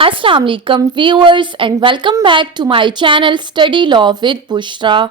Assalamu alaikum viewers and welcome back to my channel Study Law with Bushra.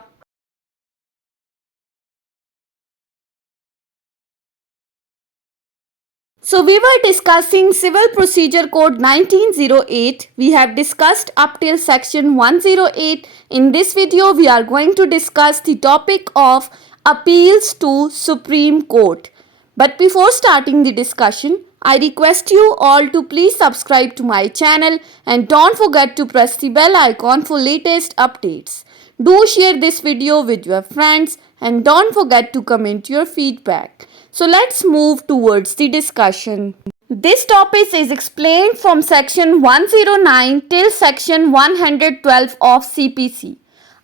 So we were discussing Civil Procedure Code 1908. We have discussed up till section 108. In this video we are going to discuss the topic of appeals to Supreme Court. But before starting the discussion, I request you all to please subscribe to my channel and don't forget to press the bell icon for latest updates. Do share this video with your friends and don't forget to comment your feedback. So let's move towards the discussion. This topic is explained from section 109 till section 112 of CPC.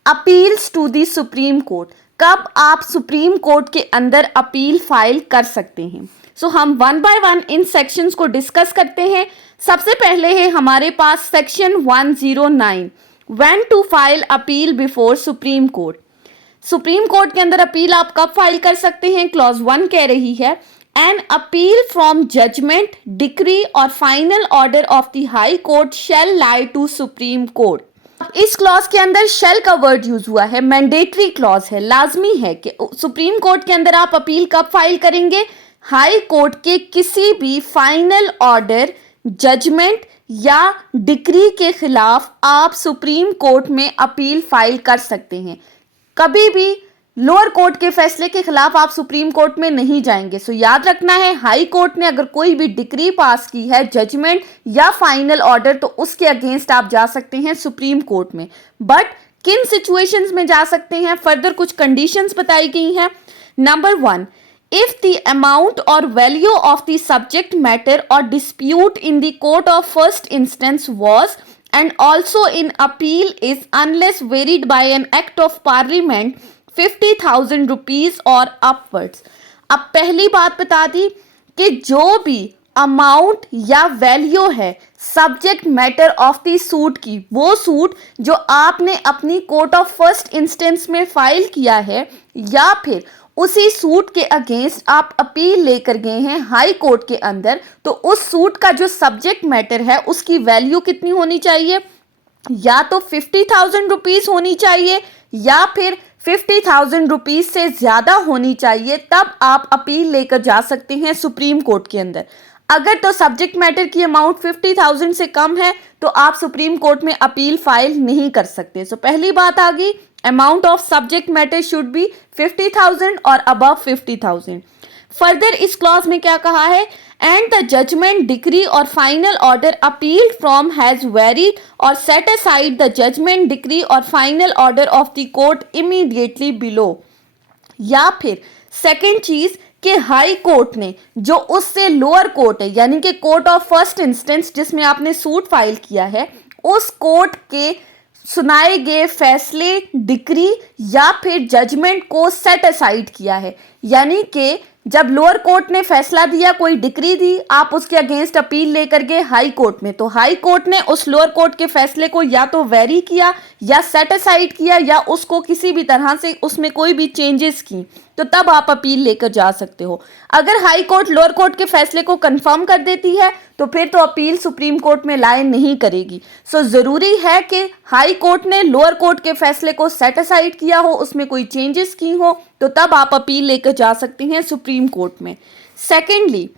Appeals to the Supreme Court. कब आप supreme court के अंदर appeal file कर सकते हैं. So हम one by one इन sections को डिस्कस करते हैं. सबसे पहले है हमारे पास section 109 when to file appeal before supreme court. Supreme court के अंदर अपील आप कब फाइल कर सकते हैं. क्लॉज 1 कह रही है an appeal from judgement, decree और final order of the high court shall lie to supreme court. इस क्लॉज के अंदर शेल का वर्ड यूज हुआ है. मैंडेटरी क्लॉज है, लाजमी है कि सुप्रीम कोर्ट के अंदर आप अपील कब फाइल करेंगे. हाई कोर्ट के किसी भी फाइनल ऑर्डर, जजमेंट या डिक्री के खिलाफ आप सुप्रीम कोर्ट में अपील फाइल कर सकते हैं. कभी भी लोअर कोर्ट के फैसले के खिलाफ आप सुप्रीम कोर्ट में नहीं जाएंगे. सो याद रखना है, हाई कोर्ट ने अगर कोई भी डिक्री पास की है, जजमेंट या फाइनल ऑर्डर, तो उसके अगेंस्ट आप जा सकते हैं सुप्रीम कोर्ट में. बट किन सिचुएशंस में जा सकते हैं, फर्दर कुछ कंडीशंस बताई गई हैं. Number 1, if the amount or value of the subject matter or dispute in the court of first instance was and also in appeal is unless varied by an act of parliament 50,000 rupees और upwards. अब पहली बात बता दी कि जो भी amount या value है subject matter of the suit की, वो सूट जो आपने अपनी कोर्ट ऑफ फर्स्ट इंस्टेंस में फाइल किया है या फिर उसी सूट के अगेंस्ट आप अपील लेकर गए हैं हाई कोर्ट के अंदर, तो उस सूट का जो सब्जेक्ट मैटर है उसकी वैल्यू कितनी होनी चाहिए. या तो 50,000 रुपीज होनी चाहिए या फिर 50,000 रुपीज से ज्यादा होनी चाहिए. तब आप अपील लेकर जा सकते हैं सुप्रीम कोर्ट के अंदर. अगर तो सब्जेक्ट मैटर की अमाउंट 50,000 से कम है तो आप सुप्रीम कोर्ट में अपील फाइल नहीं कर सकते. सो पहली बात आ गई, amount of subject matter should be 50,000 और अबव 50,000. फर्दर इस क्लॉज में क्या कहा है, एंड द जजमेंट, डिक्री और final order appealed from has varied और set aside the judgement, decree और final order of the court immediately below. या फिर सेकेंड चीज कि हाई कोर्ट ने जो उससे लोअर कोर्ट है, यानी कि कोर्ट ऑफ फर्स्ट इंस्टेंस जिसमें आपने सूट फाइल किया है, उस कोर्ट के सुनाए गए फैसले, डिक्री या फिर जजमेंट को सेट असाइड किया है. यानी कि जब लोअर कोर्ट ने फैसला दिया, कोई डिक्री दी, आप उसके अगेंस्ट अपील लेकर गए हाई कोर्ट में, तो हाई कोर्ट ने उस लोअर कोर्ट के फैसले को या तो वेरी किया या सेट असाइड किया या उसको किसी भी तरह से उसमें कोई भी चेंजेस की, तो तब आप अपील लेकर जा सकते हो. अगर हाई कोर्ट लोअर कोर्ट के फैसले को कंफर्म कर देती है तो फिर तो अपील सुप्रीम कोर्ट में लाए नहीं करेगी. सो जरूरी है कि हाई कोर्ट ने लोअर कोर्ट के फैसले को सेट असाइड किया हो, उसमें कोई चेंजेस की हो, तो तब आप अपील लेकर जा सकते हैं सुप्रीम कोर्ट में. Secondly,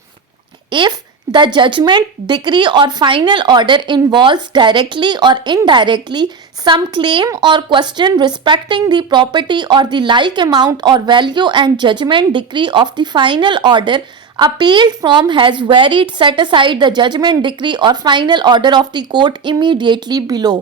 if the judgment, decree or final order involves directly or indirectly some claim or question respecting the property or the like amount or value, and judgment, decree of the final order appealed from has varied, set aside the judgment, decree or final order of the court immediately below.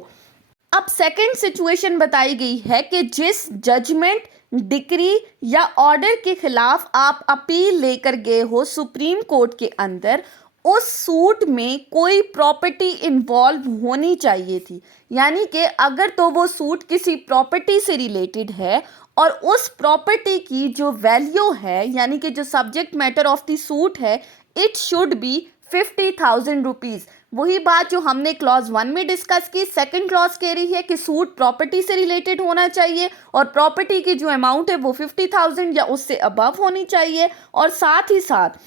अब second situation बताई गई है कि जिस judgement, decree या order के खिलाफ आप अपील लेकर गए हो सुप्रीम कोर्ट के अंदर, उस सूट में कोई प्रॉपर्टी इन्वॉल्व होनी चाहिए थी. यानी कि अगर तो वो सूट किसी प्रॉपर्टी से रिलेटेड है और उस प्रॉपर्टी की जो वैल्यू है, यानी कि जो subject matter of the suit है, इट शुड बी 50,000 रुपीज. वही बात जो हमने क्लॉज 1 में डिस्कस की. सेकंड क्लॉज कह रही है कि सूट प्रॉपर्टी से रिलेटेड होना चाहिए और प्रॉपर्टी की जो अमाउंट है वो 50,000 या उससे अबव होनी चाहिए, और साथ ही साथ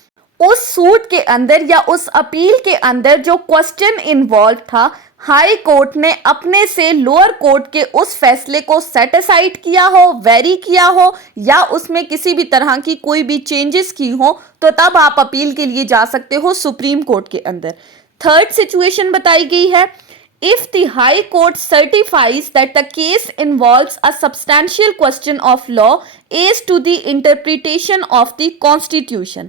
उस सूट के अंदर या उस अपील के अंदर जो क्वेश्चन इन्वॉल्व था, हाई कोर्ट ने अपने से लोअर कोर्ट के उस फैसले को सेटिसाइड किया हो, वेरी किया हो, या उसमें किसी भी तरह की कोई भी चेंजेस की हो, तो तब आप अपील के लिए जा सकते हो सुप्रीम कोर्ट के अंदर। थर्ड सिचुएशन बताई गई है, if the high court certifies that the case involves a substantial question of law as to the interpretation of the constitution।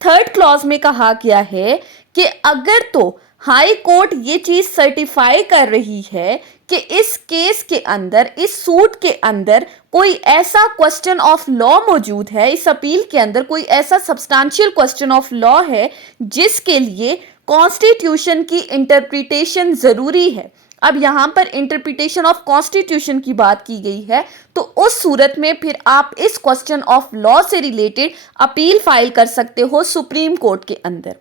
Third clause में कहा गया है कि अगर तो हाई कोर्ट ये चीज सर्टिफाई कर रही है कि इस केस के अंदर, इस सूट के अंदर कोई ऐसा क्वेश्चन ऑफ लॉ मौजूद है, इस अपील के अंदर कोई ऐसा सब्सटेंशियल क्वेश्चन ऑफ लॉ है जिसके लिए कॉन्स्टिट्यूशन की इंटरप्रिटेशन जरूरी है। अब यहां पर इंटरप्रिटेशन ऑफ कॉन्स्टिट्यूशन की बात की गई है, तो उस सूरत में फिर आप इस क्वेश्चन ऑफ लॉ से रिलेटेड अपील फाइल कर सकते हो सुप्रीम कोर्ट के अंदर।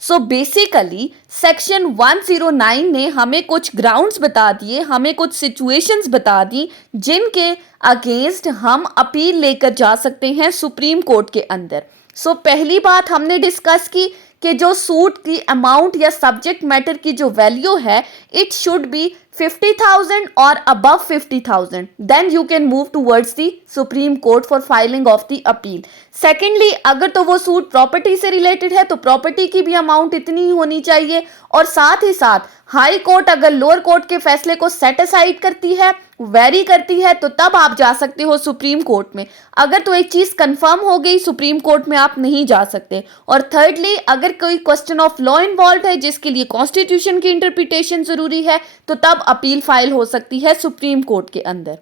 सो बेसिकली सेक्शन 109 ने हमें कुछ ग्राउंड्स बता दिए, हमें कुछ सिचुएशंस बता दी जिनके अगेंस्ट हम अपील लेकर जा सकते हैं सुप्रीम कोर्ट के अंदर। सो पहली बात हमने डिस्कस की कि जो सूट की अमाउंट या सब्जेक्ट मैटर की जो वैल्यू है, इट शुड बी 50,000 और above 50,000, then you can move towards the Supreme Court for filing of the appeal। Secondly, अगर तो वो सूट प्रॉपर्टी से रिलेटेड है तो प्रॉपर्टी की भी अमाउंट इतनी ही होनी चाहिए, और साथ ही साथ हाई कोर्ट अगर लोअर कोर्ट के फैसले को सेट असाइड करती है, वेरी करती है, तो तब आप जा सकते हो सुप्रीम कोर्ट में। अगर तो एक चीज कंफर्म हो गई, सुप्रीम कोर्ट में आप नहीं जा सकते। और थर्डली, अगर कोई क्वेश्चन ऑफ लॉ इन्वॉल्व है जिसके लिए कॉन्स्टिट्यूशन की इंटरप्रिटेशन जरूरी है, तो तब अपील फाइल हो सकती है सुप्रीम कोर्ट के अंदर।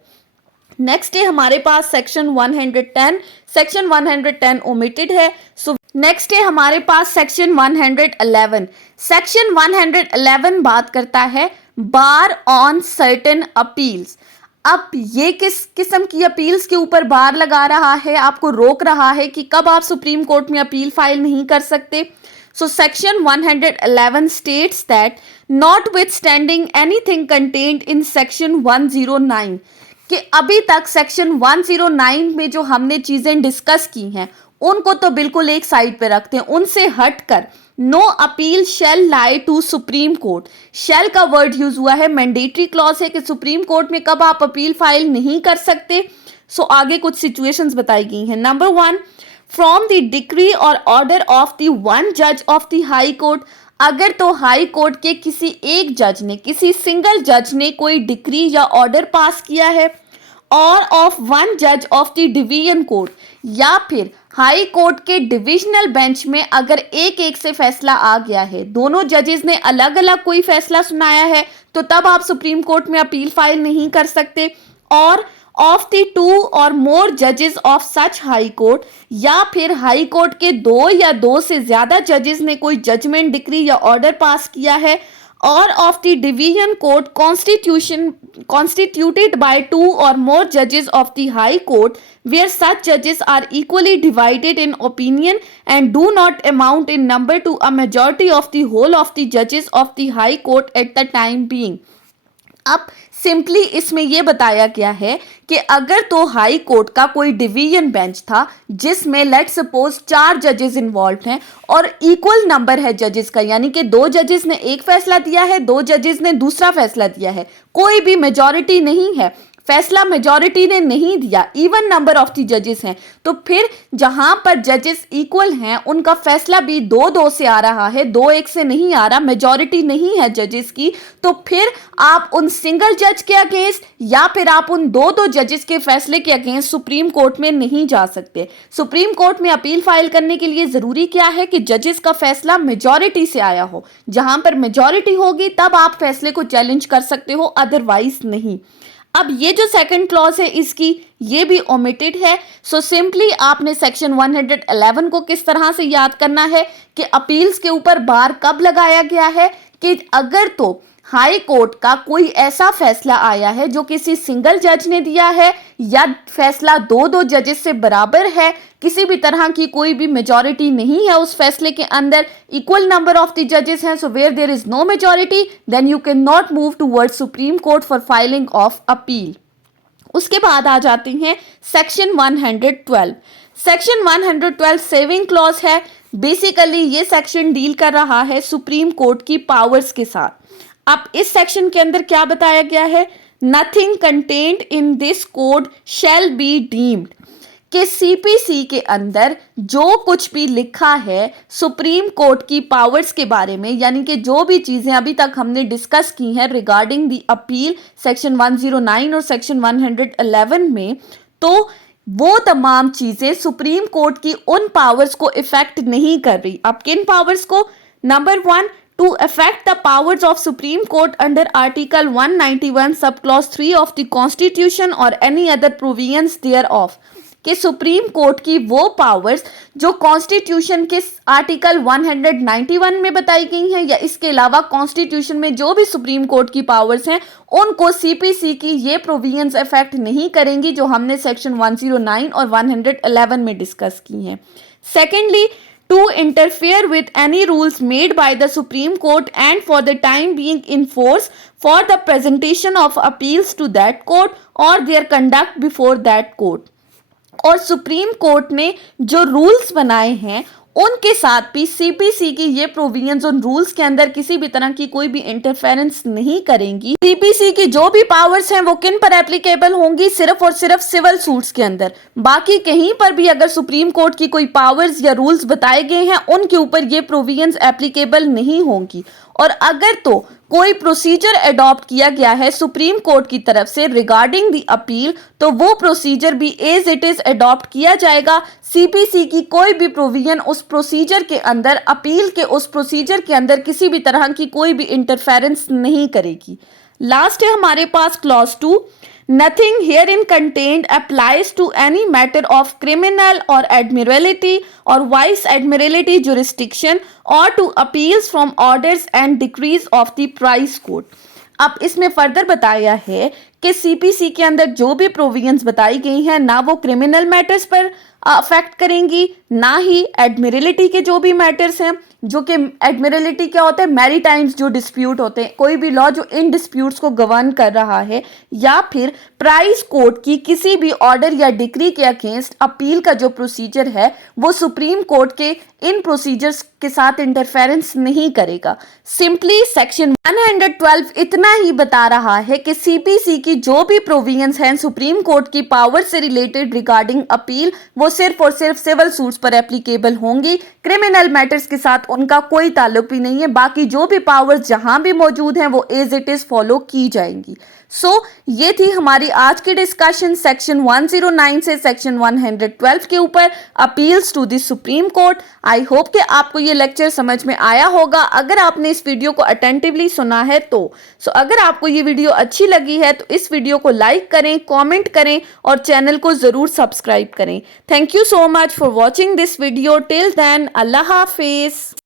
नेक्स्ट है हमारे पास सेक्शन 110। सेक्शन 110 ओमिटेड है, सो नेक्स्ट है हमारे पास सेक्शन 111। सेक्शन 111 बात करता है बार ऑन सर्टेन अपील्स। अब ये किस किस्म की अपील्स के ऊपर बार लगा रहा है, आपको रोक रहा है कि कब आप सुप्रीम कोर्ट में अपील फाइल नहीं कर सकते। So section 111 states that notwithstanding anything contained in section 109, कि अभी तक सेक्शन 109 में जो हमने चीजें डिस्कस की हैं उनको तो बिल्कुल एक साइड पे रखते हैं, उनसे हटकर no appeal shall lie to supreme Court. Shall का वर्ड यूज हुआ है, मैंडेटरी क्लॉज है कि सुप्रीम कोर्ट में कब आप अपील फाइल नहीं कर सकते। सो आगे कुछ सिचुएशंस बताई गई हैं। नंबर 1, फ्रॉम द डिक्री और ऑर्डर ऑफ द वन जज ऑफ द हाई कोर्ट। अगर तो हाई कोर्ट के किसी एक जज ने, किसी सिंगल जज ने कोई डिक्री या ऑर्डर पास किया है, और ऑफ वन जज ऑफ द डिवीजन कोर्ट, या फिर हाई कोर्ट के डिविजनल बेंच में अगर एक एक से फैसला आ गया है, दोनों जजेस ने अलग अलग कोई फैसला सुनाया है, तो तब आप सुप्रीम कोर्ट में अपील फाइल नहीं कर सकते। और ऑफ द 2 और मोर जजेस ऑफ सच हाई कोर्ट, या फिर हाई कोर्ट के 2 या 2 से ज्यादा जजेस ने कोई जजमेंट, डिक्री या ऑर्डर पास किया है, और of the division court constituted by 2 or more judges of the high court where such judges are equally divided in opinion and do not amount in number to a majority of the whole of the judges of the high court at the time being। अब simply इसमें यह बताया गया है कि अगर तो high court का कोई डिवीजन बेंच था जिसमें लेट्स सपोज 4 जजेस इन्वॉल्व हैं और इक्वल नंबर है जजेस का, यानी कि 2 जजेस ने एक फैसला दिया है, 2 जजेस ने दूसरा फैसला दिया है, कोई भी मेजॉरिटी नहीं है, फैसला मेजॉरिटी ने नहीं दिया, इवन नंबर ऑफ द जजेस हैं, तो फिर जहां पर जजेस इक्वल हैं उनका फैसला भी 2-2 से आ रहा है, 2-1 से नहीं आ रहा, मेजॉरिटी नहीं है जजेस की, तो फिर आप उन सिंगल जज के अगेंस्ट या फिर आप उन 2-2 जजेस के फैसले के अगेंस्ट सुप्रीम कोर्ट में नहीं जा सकते। सुप्रीम कोर्ट में अपील फाइल करने के लिए जरूरी क्या है कि जजेस का फैसला मेजॉरिटी से आया हो, जहां पर मेजॉरिटी होगी तब आप फैसले को चैलेंज कर सकते हो, अदरवाइज नहीं। अब ये जो सेकंड क्लॉज है इसकी ये भी ओमिटेड है। सो सिंपली आपने सेक्शन 111 को किस तरह से याद करना है कि अपील्स के ऊपर बार कब लगाया गया है कि अगर तो हाई कोर्ट का कोई ऐसा फैसला आया है जो किसी सिंगल जज ने दिया है या फैसला 2-2 जजेस से बराबर है, किसी भी तरह की कोई भी मेजॉरिटी नहीं है उस फैसले के अंदर, इक्वल नंबर ऑफ द जजेस हैं, so where there is no majority then you can not move towards Supreme Court for filing of appeal. उसके बाद आ जाते हैं सेक्शन 112। सेक्शन 112 सेविंग क्लॉज है। बेसिकली ये सेक्शन डील कर रहा है सुप्रीम कोर्ट की पावर्स के साथ। अब इस सेक्शन के अंदर क्या बताया गया है, nothing contained in this code shall be deemed, कि सीपीसी के अंदर जो कुछ भी लिखा है सुप्रीम कोर्ट की पावर्स के बारे में, यानी कि जो भी चीजें अभी तक हमने डिस्कस की हैं रिगार्डिंग द अपील सेक्शन 109 और सेक्शन 111 में, तो वो तमाम चीजें सुप्रीम कोर्ट की उन पावर्स को इफेक्ट नहीं कर रही। अब किन पावर्स को, number 1, to affect the powers of Supreme Court under Article 191 subclause 3 of the Constitution or any other provisions thereof, कि सुप्रीम कोर्ट की वो पावर्स जो कॉन्स्टिट्यूशन के आर्टिकल 191 में बताई गई हैं या इसके अलावा कॉन्स्टिट्यूशन में जो भी सुप्रीम कोर्ट की पावर्स हैं उनको सीपीसी की ये प्रोविजंस इफेक्ट नहीं करेंगी जो हमने सेक्शन 109 और 111 में डिस्कस की हैं। Secondly, to interfere with any rules made by the Supreme Court and for the time being in force for the presentation of appeals to that court or their conduct before that court। और supreme court ने जो rules बनाए हैं उनके साथ भी CPC की ये प्रोविजंस उन रूल्स के अंदर किसी भी तरह की कोई भी इंटरफेरेंस नहीं करेंगी। सीपीसी की जो भी पावर्स हैं वो किन पर एप्लीकेबल होंगी, सिर्फ और सिर्फ सिविल सूट्स के अंदर। बाकी कहीं पर भी अगर सुप्रीम कोर्ट की कोई पावर्स या रूल्स बताए गए हैं उनके ऊपर ये प्रोविजंस एप्लीकेबल नहीं होंगी। और अगर तो कोई प्रोसीजर अडॉप्ट किया गया है सुप्रीम कोर्ट की तरफ से रिगार्डिंग द अपील, तो वो प्रोसीजर भी एज इट इज अडॉप्ट किया जाएगा। सीपीसी की कोई भी प्रोविजन उस प्रोसीजर के अंदर, अपील के उस प्रोसीजर के अंदर किसी भी तरह की कोई भी इंटरफेरेंस नहीं करेगी। लास्ट है हमारे पास clause 2, nothing herein contained applies to any matter of criminal or admiralty or vice admiralty jurisdiction or to appeals from orders and decrees of the price court। अब इसमें फर्दर बताया है कि सीपीसी के अंदर जो भी प्रोविजंस बताई गई हैं ना वो क्रिमिनल मैटर्स पर अफेक्ट करेंगी, ना ही एडमिरलिटी के जो भी मैटर्स हैं, जो कि एडमिरलिटी क्या होता है, मैरीटाइम्स जो डिस्प्यूट होते हैं, कोई भी लॉ जो इन डिस्प्यूट्स को गवर्न कर रहा है, या फिर प्राइस कोर्ट की किसी भी ऑर्डर या डिक्री के अगेंस्ट अपील का जो प्रोसीजर है वो सुप्रीम कोर्ट के इन प्रोसीजर्स के साथ इंटरफेरेंस नहीं करेगा। सिंपली सेक्शन 112 इतना ही बता रहा है कि सीपीसी की जो भी प्रोविजंस हैं सुप्रीम कोर्ट की पावर से रिलेटेड रिगार्डिंग अपील वो सिर्फ और सिर्फ सिविल सूट्स पर एप्लीकेबल होंगी, क्रिमिनल मैटर्स के साथ उनका कोई ताल्लुक भी नहीं है। बाकी जो भी पावर्स जहां भी मौजूद हैं वो एज इट इज फॉलो की जाएंगी। ये थी हमारी आज की डिस्कशन सेक्शन 109 से सेक्शन 112 के ऊपर, appeals to the Supreme Court. I hope कि आपको ये लेक्चर समझ में आया होगा अगर आपने इस वीडियो को अटेंटिवली सुना है तो। अगर आपको ये वीडियो अच्छी लगी है तो इस वीडियो को लाइक करें, कॉमेंट करें और चैनल को जरूर सब्सक्राइब करें। Thank you so much for watching this video. Till then, अल्लाह हाफिज।